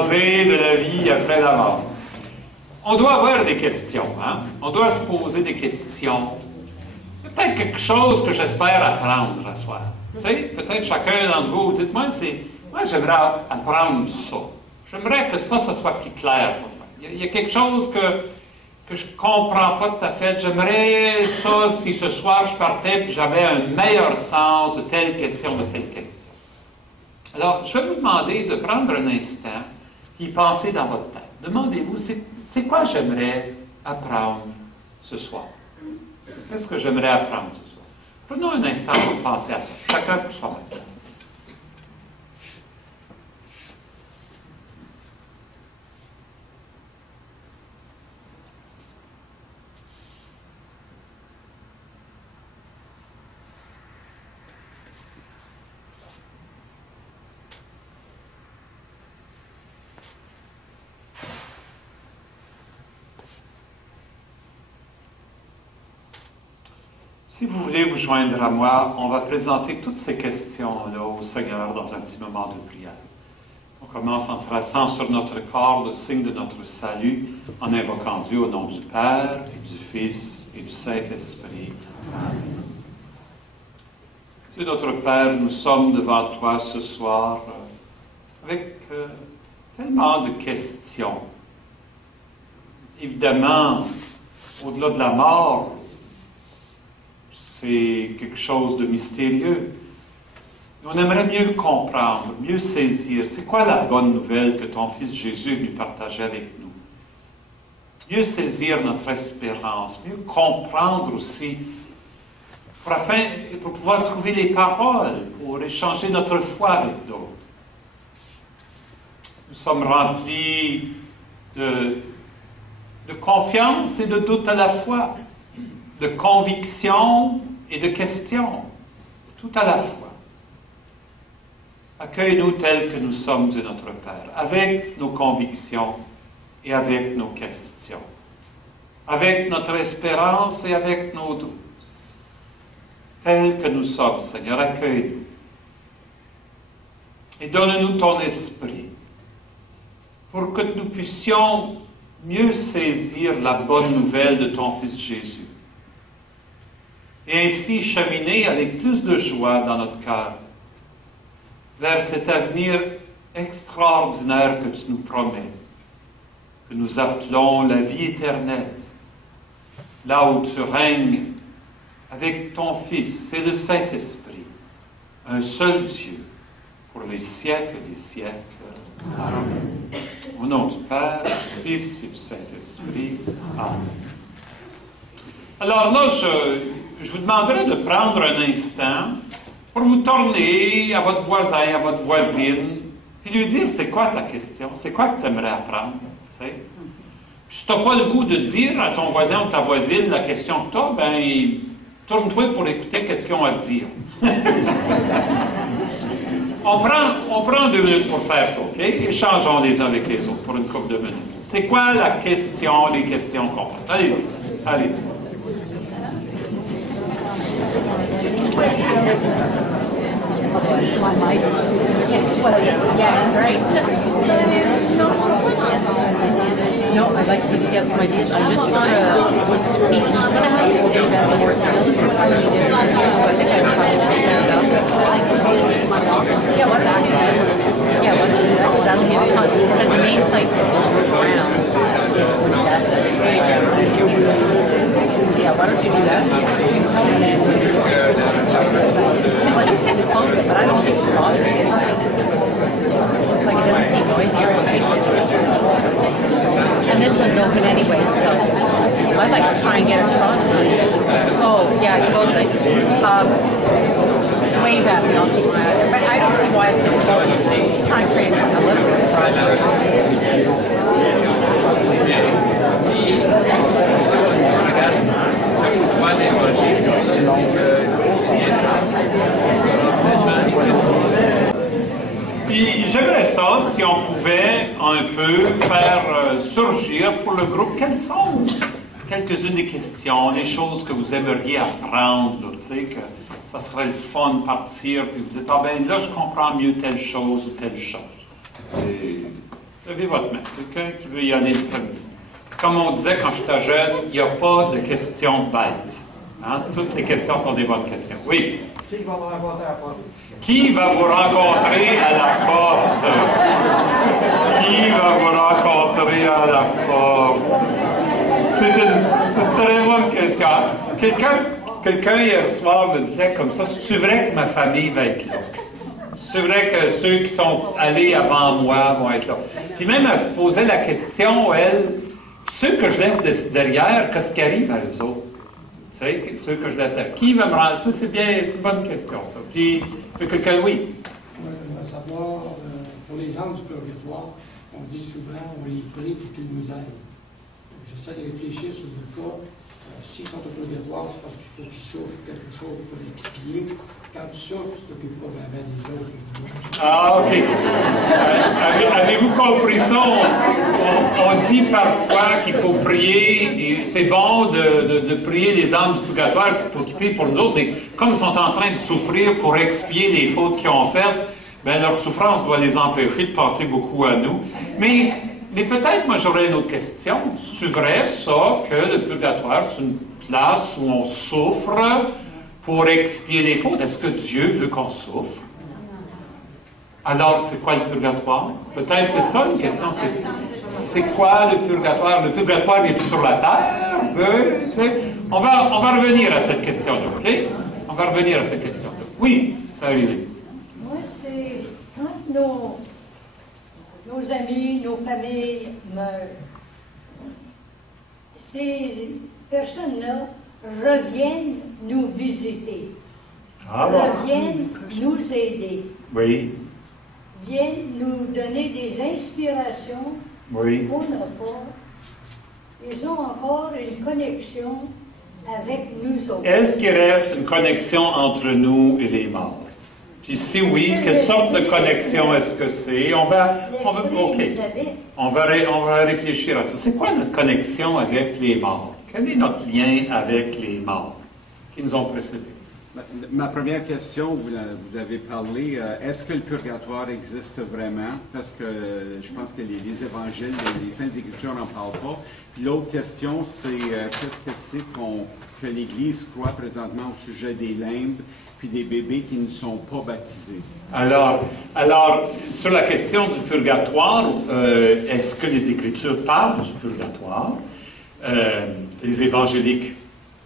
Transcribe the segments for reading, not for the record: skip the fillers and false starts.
jaser de la vie après la mort. On doit avoir des questions, hein? On doit se poser des questions. Peut-être quelque chose que j'espère apprendre à soi. Tu sais, peut-être chacun d'entre vous, dites-moi, moi j'aimerais apprendre ça. J'aimerais que ça soit plus clair pour moi. Il y a quelque chose que je ne comprends pas tout à fait. J'aimerais ça si ce soir je partais et j'avais un meilleur sens de telle question, de telle question. Alors, je vais vous demander de prendre un instant et y penser dans votre tête. Demandez-vous, c'est quoi j'aimerais apprendre ce soir? Qu'est-ce que j'aimerais apprendre ce soir? Prenons un instant pour penser à ça. Chacun pour soi-même. Si vous voulez vous joindre à moi, on va présenter toutes ces questions-là au Seigneur dans un petit moment de prière. On commence en traçant sur notre corps le signe de notre salut, en invoquant Dieu au nom du Père, et du Fils, et du Saint-Esprit. Amen. Dieu notre Père, nous sommes devant toi ce soir avec tellement de questions. Évidemment, au-delà de la mort, c'est quelque chose de mystérieux. On aimerait mieux le comprendre, mieux saisir. C'est quoi la bonne nouvelle que ton Fils Jésus est venu partager avec nous? Mieux saisir notre espérance, mieux comprendre aussi, pour pouvoir trouver les paroles, pour échanger notre foi avec d'autres. Nous sommes remplis de confiance et de doute à la fois, de conviction et de questions, tout à la fois. Accueille-nous tels que nous sommes, Dieu notre Père, avec nos convictions et avec nos questions, avec notre espérance et avec nos doutes. Tels que nous sommes, Seigneur, accueille-nous. Et donne-nous ton esprit pour que nous puissions mieux saisir la bonne nouvelle de ton Fils Jésus. Et ainsi cheminer avec plus de joie dans notre cœur vers cet avenir extraordinaire que tu nous promets, que nous appelons la vie éternelle, là où tu règnes avec ton Fils et le Saint-Esprit, un seul Dieu, pour les siècles des siècles. Amen. Au nom du Père, du Fils et du Saint-Esprit. Amen. Alors là, je vous demanderai de prendre un instant pour vous tourner à votre voisin, à votre voisine, puis lui dire, c'est quoi ta question? C'est quoi que tu aimerais apprendre? Tu sais? Puis si tu n'as pas le goût de dire à ton voisin ou ta voisine la question que tu as, ben tourne-toi pour écouter qu'est-ce qu'ils ont à te dire. on prend 2 minutes pour faire ça, OK? Échangeons les uns avec les autres pour une couple de minutes. C'est quoi la question, les questions qu'on a? Allez-y, allez-y. Well, yeah, right. No, I'd like to get some ideas. I'm just sort of, he's going to have to stay back more still because I already did it for years, so I think I would probably stand up. Yeah, what that is. Yeah, what that is, because that'll give time, because the main place is going to move around is the desk. Yeah, why don't you do that? Well, you said to close it, but I don't think it's bothering you. Looks like it doesn't seem noisy or anything. And this one's open anyway, so I'd like to try and get across. Oh, yeah, I suppose I wave at me, I'll keep my eye there. But I don't see why it's so close. Try and create a little bit of project. Puis j'aimerais ça, si on pouvait un peu faire surgir pour le groupe, quelles sont quelques-unes des questions, des choses que vous aimeriez apprendre, tu sais, que ça serait le fun de partir, puis vous dites, ah ben là je comprends mieux telle chose ou telle chose. Levez votre main. Quelqu'un qui veut y aller le premier. Comme on disait quand j'étais jeune, il n'y a pas de questions bêtes. Hein? Toutes les questions sont des bonnes questions. Oui? Qui va me rencontrer à la porte? Qui va vous rencontrer à la porte? Qui va vous rencontrer à la porte? C'est une très bonne question. Quelqu'un hier soir me disait comme ça, c'est vrai que ma famille va être là. C'est vrai que ceux qui sont allés avant moi vont être là. Puis même elle se posait la question, elle, ceux que je laisse derrière, qu'est-ce qui arrive à eux autres? Vous savez, ceux que je laisse derrière. Qui va me rendre? Ça, c'est bien, c'est une bonne question, ça. Puis, quelqu'un, oui? Moi, j'aimerais savoir, pour les âmes du purgatoire, on dit souvent, on les prie pour qu'ils nous aident. J'essaie de réfléchir sur le cas. S'ils sont au purgatoire, c'est parce qu'il faut qu'ils souffrent quelque chose pour l'expier. Quand tu souffres, tu t'occupes pas vraiment des autres. Ah, OK. Avez-vous compris ça? On dit parfois qu'il faut prier, et c'est bon de prier les âmes du purgatoire pour qu'ils prient pour nous autres, mais comme ils sont en train de souffrir pour expier les fautes qu'ils ont faites, bien, leur souffrance doit les empêcher de penser beaucoup à nous. Mais peut-être, moi, j'aurais une autre question. C'est vrai, ça, que le purgatoire, c'est une place où on souffre pour expier les fautes? Est-ce que Dieu veut qu'on souffre? Alors, c'est quoi le purgatoire? Peut-être c'est ça une question. C'est quoi le purgatoire? Le purgatoire est sur la terre? On va revenir à cette question-là, OK? On va revenir à cette question-là. Oui, ça arrive. Moi, c'est quand nos amis, nos familles meurent, ces personnes-là reviennent nous visiter, reviennent nous aider, Oui. viennent nous donner des inspirations Oui. qu'on n'a pas. Ils ont encore une connexion avec nous autres. Est-ce qu'il reste une connexion entre nous et les morts? Puis si oui, quelle sorte de connexion est-ce que c'est? On va réfléchir à ça. C'est quoi notre connexion avec les morts? Quel est notre lien avec les morts qui nous ont précédés? Ma première question, vous avez parlé, est-ce que le purgatoire existe vraiment? Parce que je pense que les évangiles, les Saintes Écritures n'en parlent pas. Puis l'autre question, c'est qu'est-ce que c'est que l'Église croit présentement au sujet des limbes puis des bébés qui ne sont pas baptisés? Alors, sur la question du purgatoire, est-ce que les Écritures parlent du purgatoire? Les évangéliques,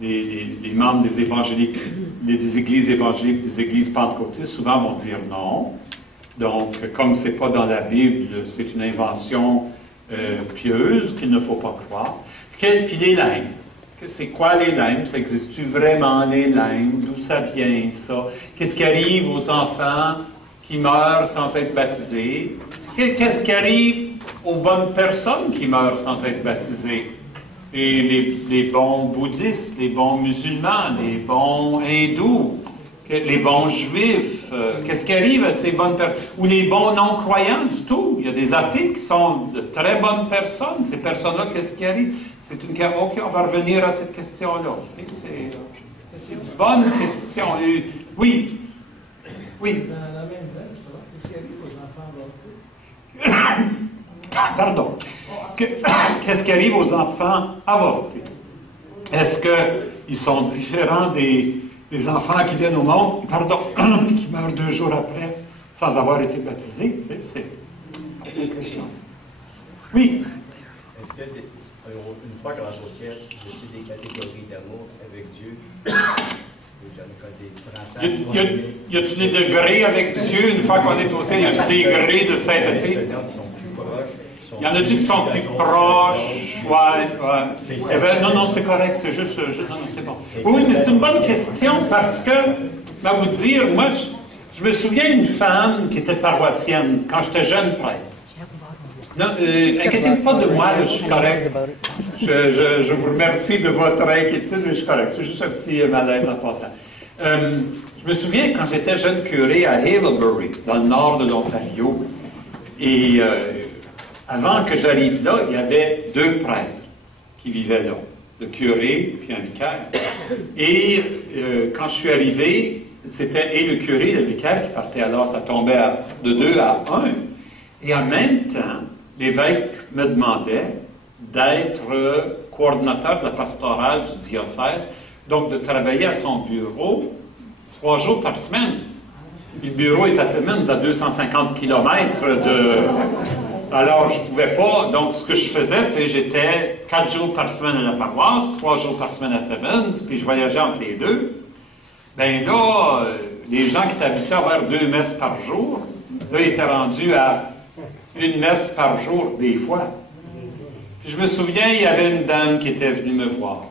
les membres des évangéliques, des églises évangéliques, des églises pentecôtistes, souvent vont dire non. Donc, comme ce n'est pas dans la Bible, c'est une invention pieuse qu'il ne faut pas croire. Puis les limbes. C'est quoi les limbes? Ça existe-tu vraiment, les limbes? D'où ça vient, ça? Qu'est-ce qui arrive aux enfants qui meurent sans être baptisés? Qu'est-ce qui arrive aux bonnes personnes qui meurent sans être baptisées? Et les bons bouddhistes, les bons musulmans, les bons hindous, les bons juifs, qu'est-ce qui arrive à ces bonnes personnes? Ou les bons non-croyants du tout. Il y a des athées qui sont de très bonnes personnes. Ces personnes-là, qu'est-ce qui arrive? C'est une question. OK, on va revenir à cette question-là. C'est une bonne question. Oui. Oui. Dans la même veine, ça va? Qu'est-ce qui arrive aux enfants avortés? Pardon. Qu'est-ce qui arrive aux enfants avortés? Est-ce qu'ils sont différents des enfants qui viennent au monde, et qui meurent 2 jours après sans avoir été baptisés? C'est une question. Oui. Est-ce que, une fois qu'on rentre au ciel, y a-t-il des catégories d'amour avec Dieu? Y a-t-il des degrés avec Dieu une fois qu'on est au ciel? Y a-t-il des degrés de sainteté? Il y en a-t-il qui sont plus proches? Ouais. Non, c'est correct, c'est juste. Non, c'est bon. Oui, mais c'est une bonne question parce que, je vais vous dire, moi, je me souviens d'une femme qui était paroissienne quand j'étais jeune prêtre. Non, inquiétez-vous pas de moi, là, je suis correct. Je vous remercie de votre inquiétude, mais je suis correct. C'est juste un petit malaise en passant. Je me souviens quand j'étais jeune curé à Haileybury, dans le nord de l'Ontario, et avant que j'arrive là, il y avait 2 prêtres qui vivaient là, le curé puis un vicaire. Et quand je suis arrivé, c'était et le curé et le vicaire qui partaient alors, ça tombait de 2 à 1. Et en même temps, l'évêque me demandait d'être coordonnateur de la pastorale du diocèse, donc de travailler à son bureau 3 jours par semaine. Le bureau est à Timmins, à 250 km de... Alors, je ne pouvais pas. Donc, ce que je faisais, c'est que j'étais 4 jours par semaine à la paroisse, 3 jours par semaine à Timmins, puis je voyageais entre les deux. Bien là, les gens qui étaient habitués à avoir 2 messes par jour, là, ils étaient rendus à 1 messe par jour, des fois. Puis je me souviens, il y avait une dame qui était venue me voir.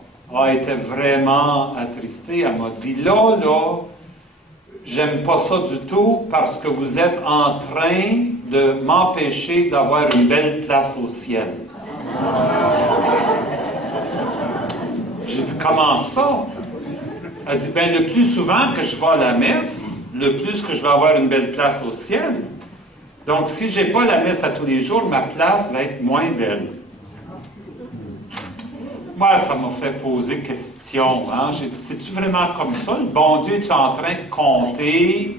Elle était vraiment attristée. Elle m'a dit, là, j'aime pas ça du tout parce que vous êtes en train de m'empêcher d'avoir une belle place au ciel. J'ai dit, comment ça? Elle dit, bien, le plus souvent que je vais à la messe, le plus que je vais avoir une belle place au ciel. Donc, si je n'ai pas la messe à tous les jours, ma place va être moins belle. Moi, ça m'a fait poser question. Hein? J'ai dit, c'est-tu vraiment comme ça? Le bon Dieu, tu es en train de compter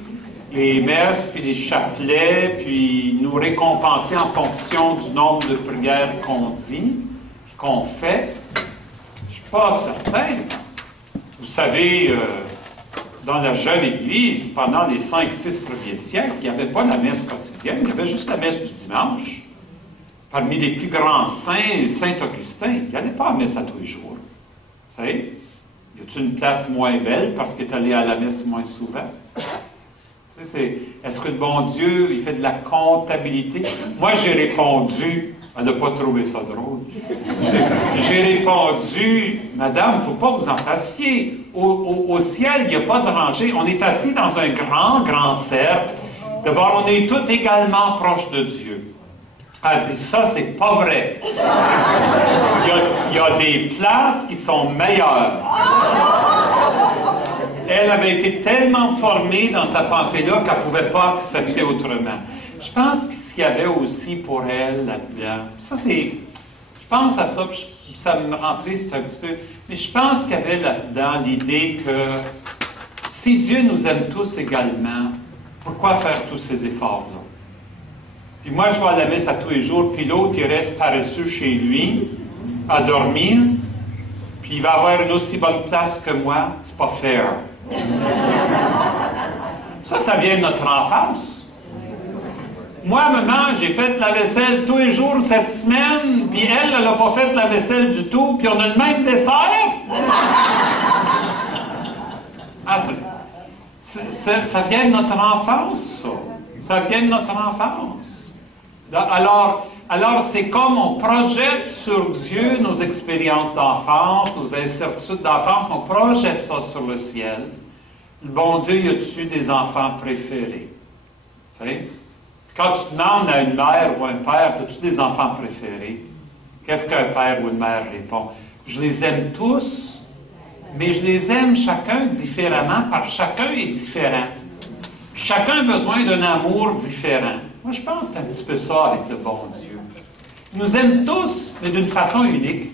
les messes, puis les chapelets, puis nous récompenser en fonction du nombre de prières qu'on dit, qu'on fait? Je ne suis pas certain. Vous savez, dans la jeune Église, pendant les 5-6 premiers siècles, il n'y avait pas la messe quotidienne, il y avait juste la messe du dimanche. Parmi les plus grands saints, Saint-Augustin, il n'allait pas à la messe à tous les jours. Vous savez? Y a-t-il une place moins belle parce qu'il est allé à la messe moins souvent? Est-ce que le bon Dieu, il fait de la comptabilité? Moi, j'ai répondu, elle n'a pas trouvé ça drôle. J'ai répondu, madame, il ne faut pas vous en fassiez. Au ciel, il n'y a pas de rangée. On est assis dans un grand cercle. D'abord, on est tous également proches de Dieu. Elle dit, ça, c'est pas vrai. Il y a des places qui sont meilleures. Elle avait été tellement formée dans sa pensée-là qu'elle ne pouvait pas accepter autrement. Je pense qu'il y avait aussi pour elle là-dedans. Ça, c'est... Je pense à ça, ça me rend triste un petit peu. Mais je pense qu'il y avait là-dedans l'idée que si Dieu nous aime tous également, pourquoi faire tous ces efforts-là? Puis moi, je vais à la messe à tous les jours, puis l'autre, il reste paresseux chez lui, à dormir, puis il va avoir une aussi bonne place que moi. C'est pas fair. Ça vient de notre enfance. Moi, maman, j'ai fait la vaisselle tous les jours cette semaine, puis elle n'a pas fait la vaisselle du tout, puis on a le même dessert. Ah, ça vient de notre enfance, ça. Ça vient de notre enfance. Alors c'est comme on projette sur Dieu nos expériences d'enfance, nos incertitudes d'enfance, on projette ça sur le ciel. Le bon Dieu, il a dessus des enfants préférés. Tu sais? Quand tu demandes à une mère ou un père, as-tu des enfants préférés? Qu'est-ce qu'un père ou une mère répond? Je les aime tous, mais je les aime chacun différemment, parce que chacun est différent. Chacun a besoin d'un amour différent. Moi, je pense que c'est un petit peu ça avec le bon Dieu. Il nous aime tous, mais d'une façon unique.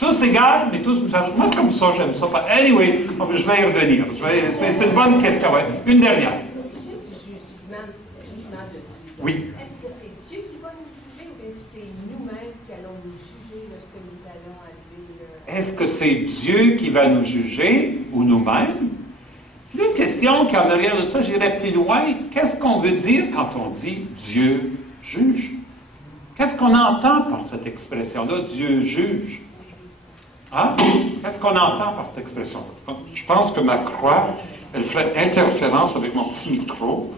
Tous égales, mais tous d'une façon... Moi, c'est comme ça, j'aime ça. Anyway, je vais y revenir. C'est une bonne question. Ouais. Une dernière. Au sujet du jugement de Dieu, oui. Est-ce que c'est Dieu qui va nous juger ou c'est nous-mêmes qui allons nous juger lorsque nous allons arriver... Est-ce que c'est Dieu qui va nous juger ou nous-mêmes? Une question qui en arrière de ça, j'irai plus loin. Qu'est-ce qu'on veut dire quand on dit Dieu juge? Qu'est-ce qu'on entend par cette expression-là, Dieu juge? Hein? Qu'est-ce qu'on entend par cette expression-là? Je pense que ma croix, elle fait interférence avec mon petit micro.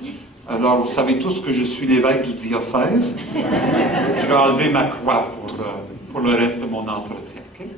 Alors, vous savez tous que je suis l'évêque du diocèse. Je vais enlever ma croix pour le reste de mon entretien. Okay?